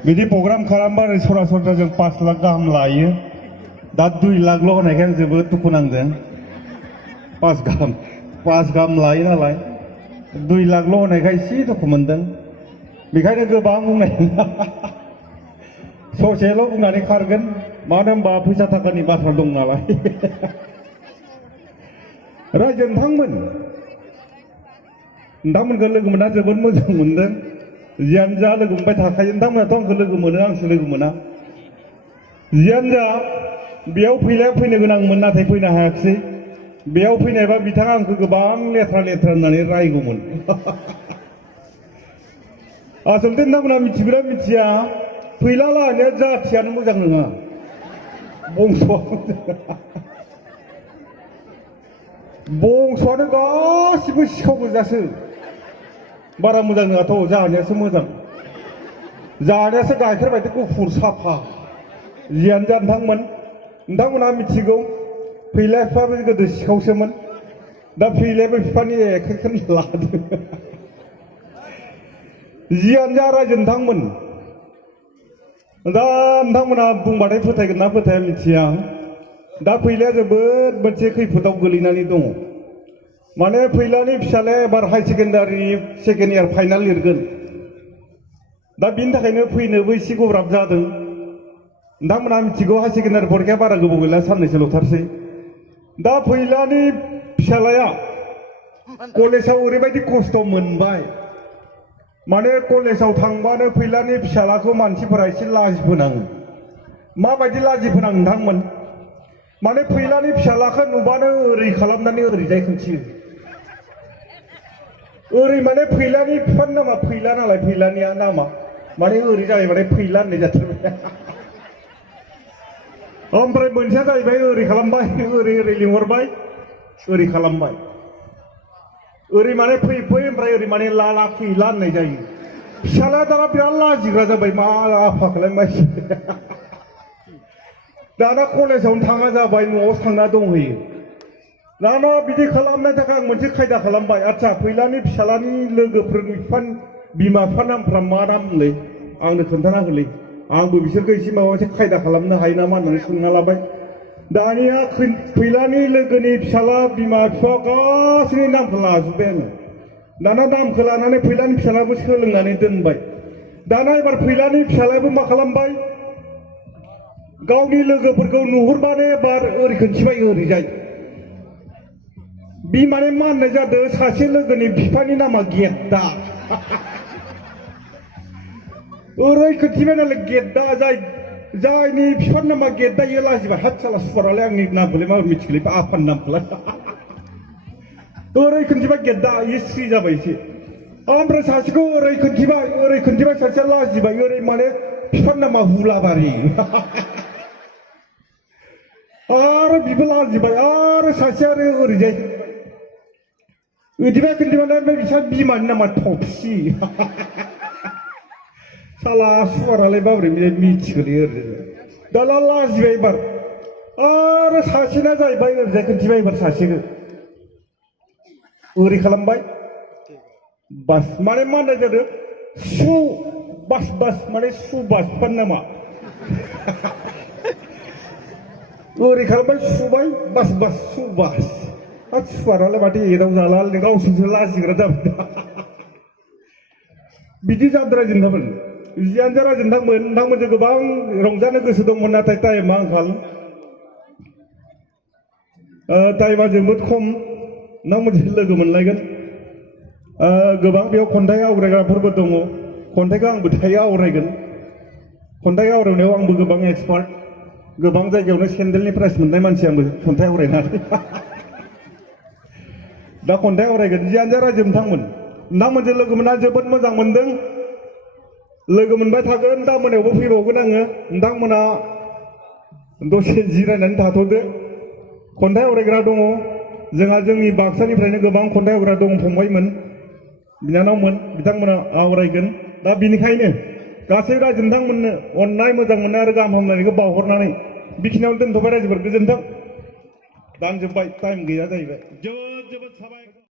बिदि प्रग्राम खालामबा सरासनस्रा जों 5 लाख गाहाम लायो दा 2 लाखल' होनायखाय आं जोबोद दुखु नांदों 5 गाहाम लायो नालाय 2 लाखल' होनायखाय एसे दुखु मोनदों बेखायनो गोबां बुंनाय ससेल' बुंनानै खारगोन मानो होनबा फैसा थाखानि बाथ्रा दं नालाय रायजो नोंथांमोनखौ लोगो मोनना जोबोद मोजां मोनदों जियानो जा लोगो मोनबाय थाखायो नोंथांमोनाथ' आंखौ लोगो मोनो आंसो लोगो मोना जियानो जा बेयाव फैनो गोनांमोन नाथाय फैनो हायाखिसै बेयाव फैनायबा बिथाङा आंखौ गोबां लेथ्रा होननानै रायगौमोन आसलथे नोंथांमोना मिथिगोना मिथिया फैला लाहानिया जाथियानो मोजां नङा बंस'आनो गासिबो सिखाव गोजासो बारा मोजां नङाथ' जाहानियासो मोजां जाहानियासो गाइखेर बायदि गुफुर साफा जियानो जा नोंथांमोना मिथिगौ फैला बिफाबो गोदो सिखावसोमोन दा फैलायाबो बिफानि एखेखौनो लादों जियानो जा रायजो नोंथांमोन दा नोंथांमोना बुंबाथाय फोथायगोन ना फोथाया मिथिया दा फैलाया जोबोद मोनसे खैफोदाव गोलैनानै दङ माने फैलानि फिसालाया एबार high secondary second year final लिरगोन दा बिनि थाखायनो फैनोबो एसे गोब्राब जादों नोंथांमोना मिथिगौ हाई सेकेन्डारि फरिखाया बारा गोबाव गैला साननैसोल'थारसै दा फैलानि फिसालाया कलेजाव ओरैबायदि खस्थ' मोनबाय माने कलेजाव थांबानो फैलानि फिसालाखौ मानसिफोरा एसे लाजिफोनाङो माबायदि लाजिफोनाङो नोंथांमोन माने फैलानि फिसालाखौ नुबानो ओरै खालामनानै ओरैजाय खोन्थियो ओरै माने फैलानि बिफानि नामा फैला नालाय फैलानिया नामा माने ओरै जाहैबाय फैला होननाय जाथारबाय ओमफ्राय मोनसेया जाहैबाय ओरै खालामबाय ओरै लिंहरबाय ओरै खालामबाय ओरै माने फै ओमफ्राय ओरै माने ला फैला होननाय जायो फिसालाया दाना बिराद लाजिग्रा जाबाय मा आफाखौलाय मानसि दाना कलेजावनो थाङा जाबाय न'आवसो थांना दंहैयो दाना बिदि खालामनायनि थाखाय आं मोनसे खायदा खालामबाय आच्छा फैलानि फिसालानि लोगोफोरनि बिमा बिफा नामफ्रा मा नामलै आंनो खोन्थाना होलै आंबो बिसोरखौ एसे माबा मोनसे खायदा खालामनो हायो नामा होननानै सोंना लाबाय दानिया फैलानि लोगोनि फिसाला बिमा बिफा गासैनि नामखौ लाजोब्बाय आङो दाना नामखौ लानानै फैलानि फिसालाबो सोलोंनानै दोनबाय दाना एबार फैलानि फिसालायाबो मा खालामबाय गावनि लोगोफोरखौ नुहुरबानो एबार ओरै खोन्थिबाय ओरैजाय बि माने मा होननाय जादों सासे लोगोनि बिफानि नामा गेद्दा ओरै खोन्थिबाय नालाय गेद्दा जायनि बिफानि नामा गेद्दा इयो लाजिबाय हात साला सुवारालाय आंनि नामखौलाय मा मिथिगोलै आफानि नामखौलाय ओरै खोन्थिबाय गेद्दा इयो स्रि जाबाय एसे ओमफ्राय सासेखौ ओरै खोन्थिबाय सासेया लाजिबाय ओरै माने बिफानि नामा हुलाबारि आरो बिबो लाजिबाय आरो सासे आरो ओरैजाय बिदिबा खोन्थिबाय बिसा बिमानि नामा थफसि साला सुवारालाय माबोरै मिथिगोलै ओरैजाय दाना लाजिबाय एबार आरो सासेना जाहैबाय ओरैजाय खोन्थिबाय एबार सासेखौ ओरै खालामबाय बास माने मा होननाय जादों सु बास माने सुबास बिफानि नामा ओरै खालामबाय सुबाय बास सुबास हाब सुवारालाय माथो एदाव जाला गावसोरसो लाजिग्रा जाबाय बिदि जाद्रायजों नोंथांमोन जियानो जा रायजो नोंथांमोनजों गोबां रंजानो गोसो दंमोन नाथाय टाइमा आंखाल टाइमा जोबोद खम नोंथांमोनजों लोगो मोनलायगोन गोबां बेयाव खन्थाइ आवरायग्राफोरबो दङ खन्थाइखौ आंबो दायो आवरायगोन खन्थाइ आवरायनायाव आंबो गोबां एक्सपार्ट गोबां जायगायावनो सेन्देलनि प्राइज मोननाय मानसि आंबो खन्थाइ आवरायनानै दा खन्थाइ आवरायगोन जियानो जा रायजो नोंथांमोनजों लोगो मोनना जोबोद मोजां मोनदों लोगो मोनबाय थागोन दा मोनायावबो फैबावगोन आङो नोंथांमोना दसे जिरायनानै थाथ'दो खन्थाइ आवरायग्रा दङ जोंहा जोंनि बाक्सानिफ्रायनो गोबां खन्थाइ आवरायग्रा दं फंबायमोन बिनानावमोन बिथांमोना आवरायगोन दा बिनिखायनो गासै रायजो नोंथांमोननो अननाय मोजां मोननाय आरो गाहाम हामलायनायखौ बावहरनानै बेखिनियावनो दोनथ'बाय रायजोफोर गोजोन्थों दानजोब्बाय टाइम गैया जाहैबाय जोबोद साबायखर